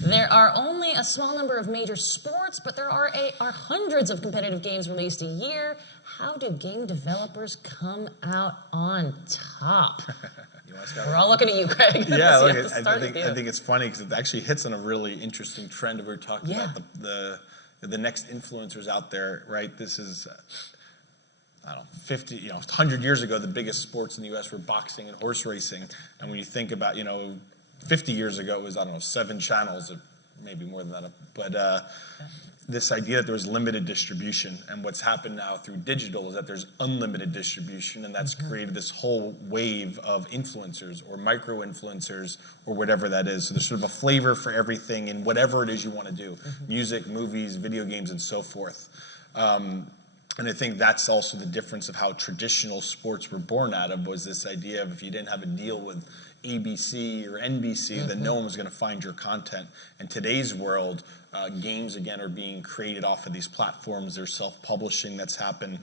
There are only a small number of major sports, but there are hundreds of competitive games released a year. How do game developers come out on top? We're all looking at you, Craig. Yeah, look, I think it's funny because it actually hits on a really interesting trend we were talking about, the next influencers out there, right? This is, 100 years ago, the biggest sports in the U.S. were boxing and horse racing. And when you think about, 50 years ago, it was, 7 channels of maybe more than that, but this idea that there was limited distribution, and what's happened now through digital is that there's unlimited distribution, and that's created this whole wave of influencers or micro influencers or whatever that is. So there's sort of a flavor for everything in whatever it is you want to do, music, movies, video games, and so forth. And I think that's also the difference of how traditional sports were born out of, was this idea of if you didn't have a deal with ABC or NBC, then no one was going to find your content. In today's world, games again are being created off of these platforms. There's self-publishing that's happened.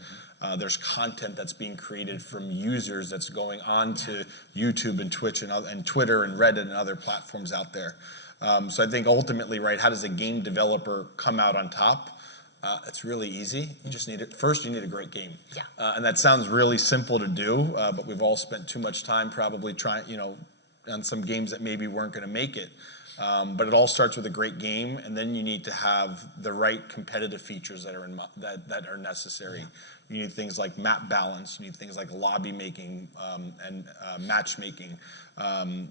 There's content that's being created from users that's going on to YouTube and Twitch and Twitter and Reddit and other platforms out there. So I think ultimately, right, how does a game developer come out on top? It's really easy. You just need it. First, you need a great game. Yeah. And that sounds really simple to do, but we've all spent too much time probably trying, on some games that maybe weren't going to make it. But it all starts with a great game, and then you need to have the right competitive features that are that are necessary. You need things like map balance. You need things like lobby making and matchmaking.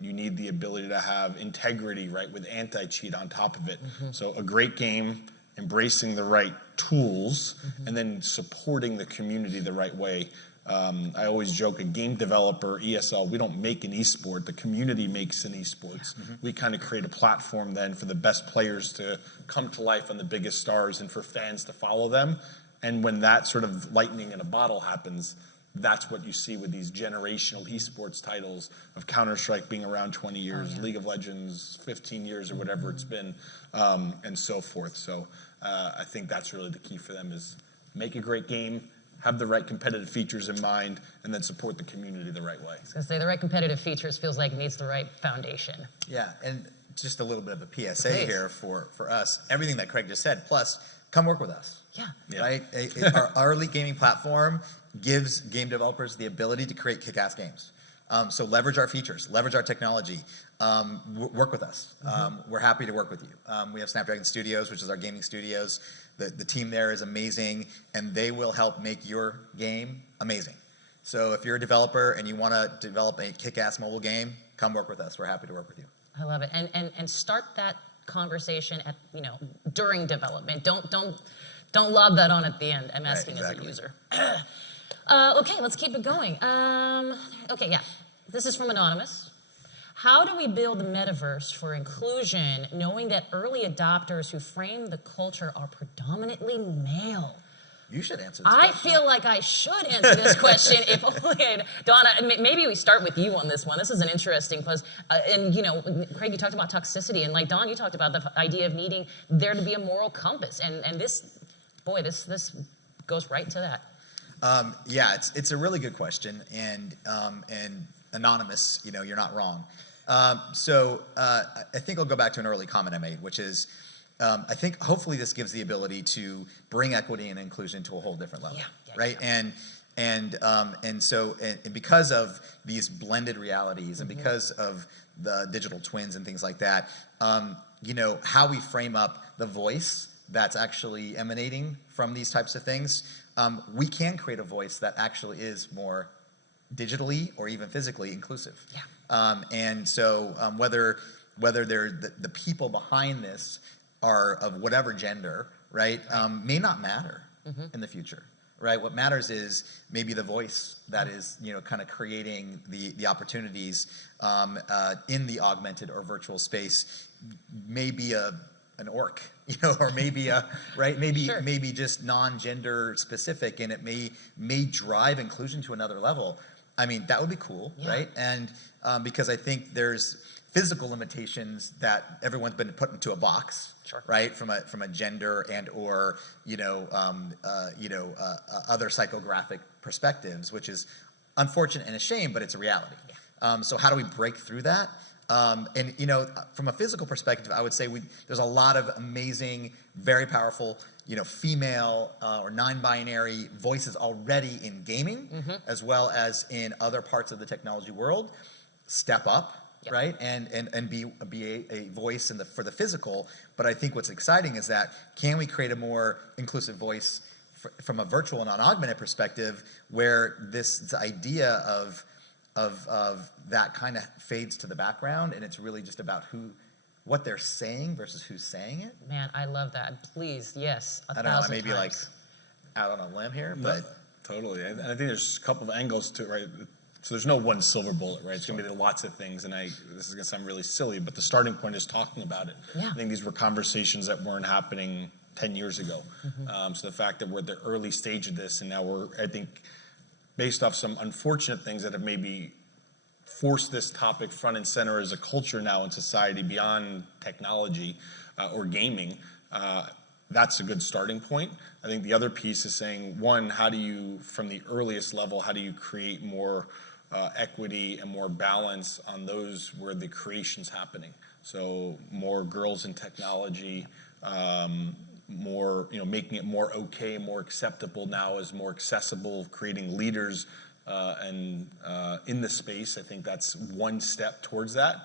You need the ability to have integrity, right, with anti-cheat on top of it. So a great game, embracing the right tools, and then supporting the community the right way. I always joke, a game developer, ESL, we don't make an esport, the community makes an esports. We kind of create a platform then for the best players to come to life on the biggest stars and for fans to follow them. And when that sort of lightning in a bottle happens, that's what you see with these generational esports titles of Counter-Strike being around 20 years, League of Legends 15 years or whatever it's been, and so forth. So I think that's really the key for them, is make a great game, have the right competitive features in mind, and then support the community the right way. I was going to say, the right competitive features feels like it needs the right foundation. Yeah, and just a little bit of a PSA here for us. Everything that Craig just said, plus come work with us. Yeah. Right? Our Elite Gaming platform gives game developers the ability to create kick-ass games. So leverage our features, leverage our technology, work with us. We're happy to work with you. We have Snapdragon Studios, which is our gaming studios. The team there is amazing, and they will help make your game amazing. So if you're a developer and you want to develop a kick-ass mobile game, come work with us. We're happy to work with you. I love it. And start that conversation at, during development. Don't lob that on at the end. I'm asking as a user. Okay, let's keep it going. Okay, yeah. This is from Anonymous. How do we build the metaverse for inclusion, knowing that early adopters who frame the culture are predominantly male? You should answer this I question. feel like I should answer this question if only Donna, maybe we start with you on this one. This is an interesting because, and Craig, you talked about toxicity, and like Don, you talked about the idea of needing there to be a moral compass, and this goes right to that. Yeah, it's a really good question, and Anonymous, you're not wrong. So I think I'll go back to an early comment I made, which is I think hopefully this gives the ability to bring equity and inclusion to a whole different level, right? And because of these blended realities and because of the digital twins and things like that, how we frame up the voice that's actually emanating from these types of things, we can create a voice that actually is more digitally or even physically inclusive. And so whether they're the people behind this are of whatever gender, right, may not matter in the future, right? What matters is maybe the voice that is, kind of creating the opportunities in the augmented or virtual space, maybe an orc, or maybe maybe just non-gender specific, and it may drive inclusion to another level. I mean, that would be cool, right? And because I think there's physical limitations that everyone's been put into a box, right? From a gender and or other psychographic perspectives, which is unfortunate and a shame, but it's a reality. So how do we break through that? And from a physical perspective, I would say there's a lot of amazing, very powerful, female or non-binary voices already in gaming, as well as in other parts of the technology world. Step up, right, and be a voice for the physical. But I think what's exciting is that can we create a more inclusive voice from a virtual and non-augmented perspective, where this idea of that kind of fades to the background, and it's really just about what they're saying versus who's saying it. Man, I love that. Please, yes, I don't know, I may be like out on a limb here, but Totally. And I think there's a couple of angles to it, right? So there's no one silver bullet, right? It's going to be lots of things, and this is going to sound really silly, but the starting point is talking about it. Yeah. I think these were conversations that weren't happening 10 years ago. So the fact that we're at the early stage of this, and now we're, I think, based off some unfortunate things that have maybe forced this topic front and center as a culture now in society beyond technology or gaming, that's a good starting point. I think the other piece is saying, one, how do you, from the earliest level, how do you create more equity and more balance on those where the creation's happening? So more girls in technology, more, making it more okay, more acceptable now is more accessible, creating leaders and in the space. I think that's one step towards that.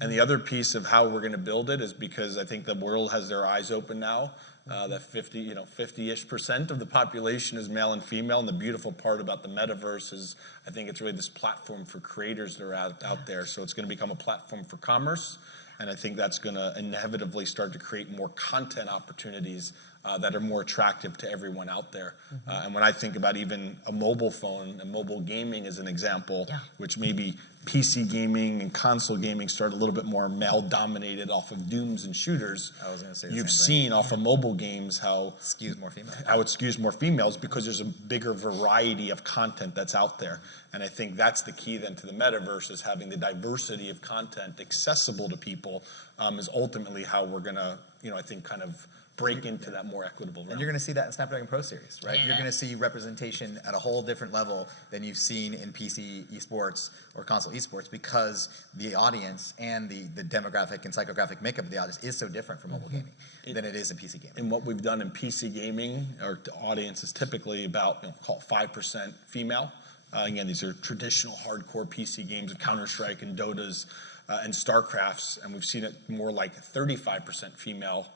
And the other piece of how we're going to build it is because I think the world has their eyes open now. That 50-ish% of the population is male and female, and the beautiful part about the metaverse is I think it's really this platform for creators that are out there. So it's going to become a platform for commerce, and I think that's going to inevitably start to create more content opportunities that are more attractive to everyone out there. And when I think about even a mobile phone and mobile gaming as an example, which maybe PC gaming and console gaming started a little bit more male-dominated off of dooms and shooters. I was going to say you've seen off of mobile games how skews more female. how it skews more females because there's a bigger variety of content that's out there. And I think that's the key then to the metaverse, is having the diversity of content accessible to people is ultimately how we're going to, I think, kind of break into that more equitable realm. And you're going to see that in Snapdragon Pro Series, right? Yeah. You're going to see representation at a whole different level than you've seen in PC esports or console esports, because the audience and the demographic and psychographic makeup of the audience is so different for mobile gaming than it is in PC gaming. And what we've done in PC gaming, our audience is typically about, call it 5% female. Again, these are traditional hardcore PC games of Counter-Strike and Dotas and StarCrafts, and we've seen it more like 35% female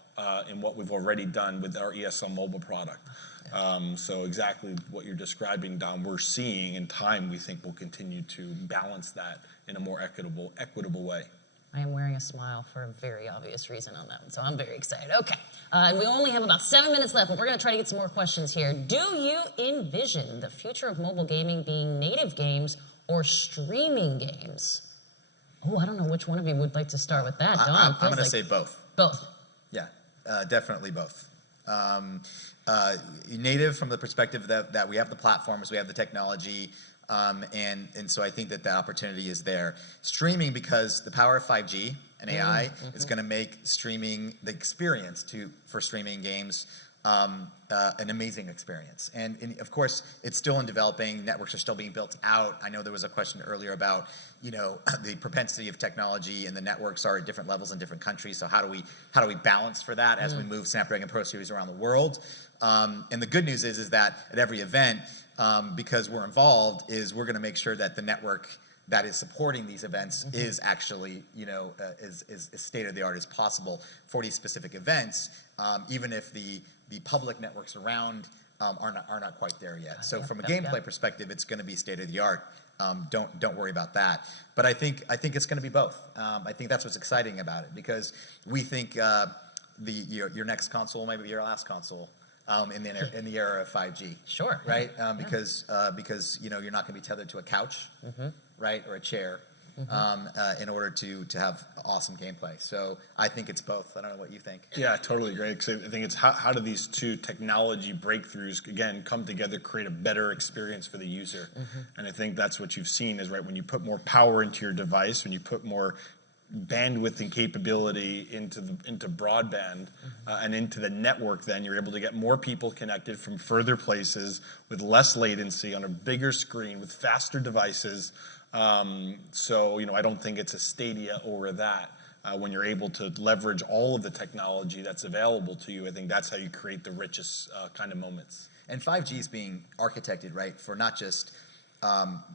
in what we've already done with our ESL mobile product. So exactly what you're describing, Don, we're seeing in time, we think we'll continue to balance that in a more equitable way. I am wearing a smile for a very obvious reason on that one, so I'm very excited. Okay, and we only have about 7 minutes left, but we're going to try to get some more questions here. Do you envision the future of mobile gaming being native games or streaming games? Oh, I don't know which one of you would like to start with that. Don, I'm going to say both. Both. Yeah, definitely both. Native from the perspective that we have the platforms, we have the technology, and so I think that opportunity is there. Streaming, because the power of 5G and AI is going to make streaming, the experience for streaming games, an amazing experience. And of course, it's still in developing. Networks are still being built out. I know there was a question earlier about, the propensity of technology, and the networks are at different levels in different countries. So how do we balance for that as we move Snapdragon Pro Series around the world? And the good news is that at every event, because we're involved, we're going to make sure that the network that is supporting these events is actually, as state of the art as possible for these specific events, even if the public networks around are not quite there yet. So from a gameplay perspective, it's going to be state of the art. Don't worry about that. But I think it's going to be both. I think that's what's exciting about it, because we think your next console might be your last console. In the era of 5G. Sure. Right? Because you're not going to be tethered to a couch, right, or a chair, in order to have awesome gameplay. So I think it's both. I don't know what you think. Yeah, I totally agree. Because I think it's how do these two technology breakthroughs again come together, create a better experience for the user, and I think that's what you've seen is right when you put more power into your device, when you put more bandwidth and capability into broadband and into the network, then you're able to get more people connected from further places with less latency on a bigger screen with faster devices. So I don't think it's a stadia over that. When you're able to leverage all of the technology that's available to you, I think that's how you create the richest kind of moments. And 5G is being architected, right, for not just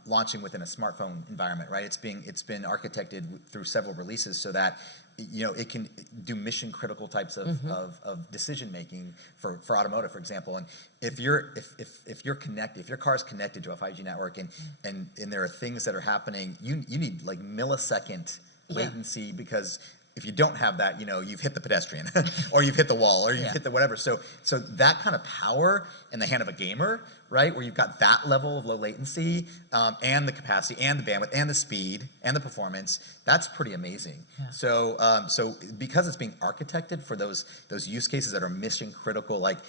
launching within a smartphone environment, right? It's been architected through several releases so that it can do mission critical types of decision making for automotive, for example. And if you're connected, if your car is connected to a 5G network and there are things that are happening, you need like millisecond latency, because if you don't have that, you've hit the pedestrian, or you've hit the wall, or you've hit the whatever. So that kind of power in the hand of a gamer, right, where you've got that level of low latency, and the capacity, and the bandwidth, and the speed, and the performance, that's pretty amazing. Yeah. So because it's being architected for those use cases that are mission critical, like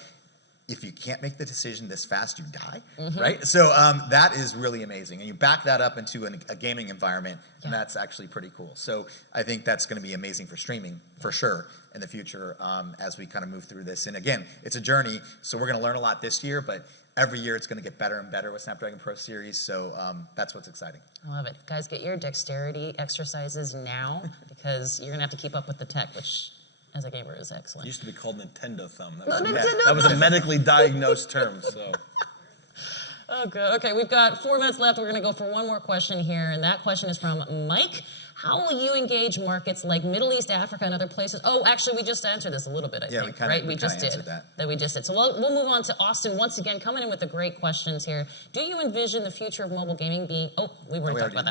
if you can't make the decision this fast, you die, right? So that is really amazing. And you back that up into a gaming environment, and that's actually pretty cool. So I think that's going to be amazing for streaming, for sure, in the future as we kind of move through this. And again, it's a journey, so we're going to learn a lot this year, but every year it's going to get better and better with Snapdragon Pro Series, so that's what's exciting. I love it. Guys, get your dexterity exercises now, because you're going to have to keep up with the tech, which as a gamer is excellent. It used to be called Nintendo thumb. Nintendo That was a medically diagnosed term, so. Oh, good. Okay, we've got 4 minutes left. We're going to go for one more question here, and that question is from Mike. How will you engage markets like Middle East, Africa, and other places? Oh, actually, we just answered this a little bit, I think, right? We just did. That we just did. So we'll move on to Austin once again, coming in with the great questions here. Do you envision the future of mobile gaming being? Oh, we already talked about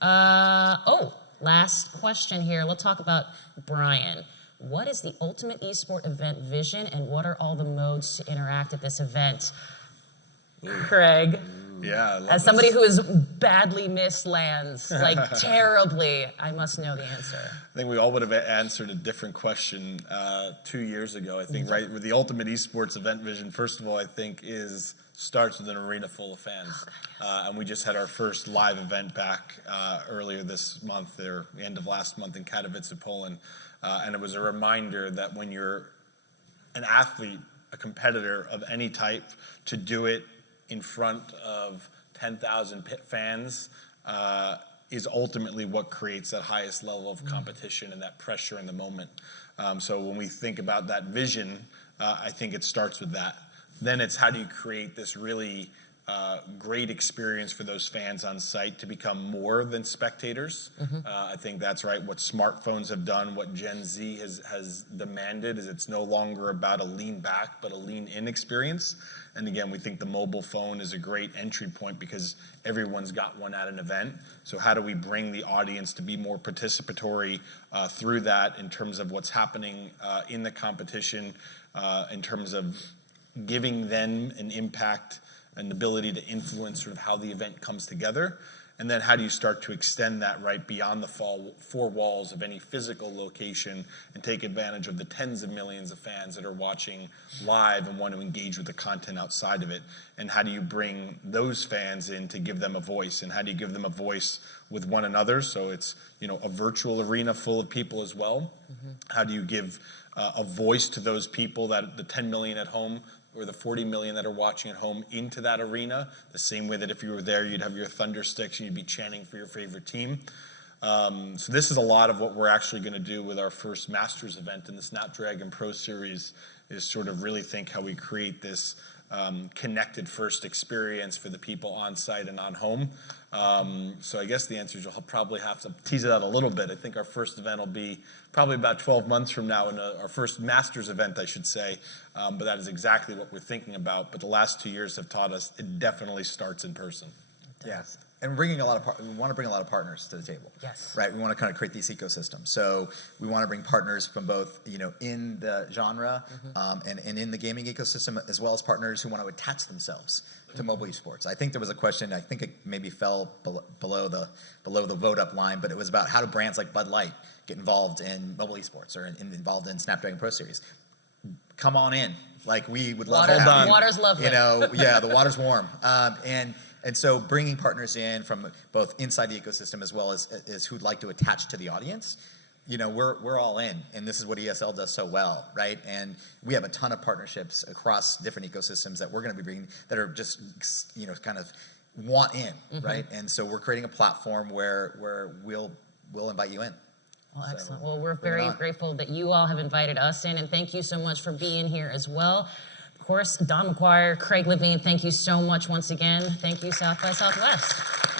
that one. Last question here. Let's talk about Brian. What is the ultimate esport event vision, and what are all the modes to interact at this event? Craig, as somebody who has badly missed lands, like terribly, I must know the answer. I think we all would have answered a different question 2 years ago. I think, right, with the ultimate esports event vision, first of all, I think starts with an arena full of fans. And we just had our first live event back earlier this month, or the end of last month in Katowice, Poland. And it was a reminder that when you're an athlete, a competitor of any type, to do it in front of 10,000 fans is ultimately what creates that highest level of competition and that pressure in the moment. So when we think about that vision, I think it starts with that. Then it's how do you create this really great experience for those fans on site to become more than spectators. I think that's right. What smartphones have done, what Gen Z has demanded, is it's no longer about a lean back, but a lean in experience. And again, we think the mobile phone is a great entry point because everyone's got one at an event. So how do we bring the audience to be more participatory through that in terms of what's happening in the competition, in terms of giving them an impact and the ability to influence sort of how the event comes together. And then how do you start to extend that right beyond the four walls of any physical location and take advantage of the tens of millions of fans that are watching live and want to engage with the content outside of it? And how do you bring those fans in to give them a voice? And how do you give them a voice with one another? So it's, a virtual arena full of people as well. How do you give a voice to those people, that the 10 million at home, or the 40 million that are watching at home, into that arena, the same way that if you were there, you'd have your thunder sticks and you'd be chanting for your favorite team. So this is a lot of what we're actually going to do with our first Masters event in the Snapdragon Pro Series, is sort of really think how we create this connected first experience for the people on site and on home. So I guess the answer is you'll probably have to tease it out a little bit. I think our first event will be probably about 12 months from now, and our first Masters event, I should say. But that is exactly what we're thinking about. But the last 2 years have taught us it definitely starts in person. Yes. And we want to bring a lot of partners to the table. Yes. Right. We want to kind of create these ecosystems. So we want to bring partners from both, in the genre and in the gaming ecosystem, as well as partners who want to attach themselves to mobile esports. I think there was a question. I think it maybe fell below the vote up line, but it was about how do brands like Bud Light get involved in mobile esports or involved in Snapdragon Pro Series. Come on in. Like, we would love to have you. Water's lovely. The water's warm. And so bringing partners in from both inside the ecosystem as well as who'd like to attach to the audience, we're all in. And this is what ESL does so well, right? And we have a ton of partnerships across different ecosystems that we're going to be bringing that are just, kind of want in, right? And so we're creating a platform where we'll invite you in. Well, excellent. Well, we're very grateful that you all have invited us in, and thank you so much for being here as well. Of course, Don McGuire, Craig Levine, thank you so much once again. Thank you, South by Southwest.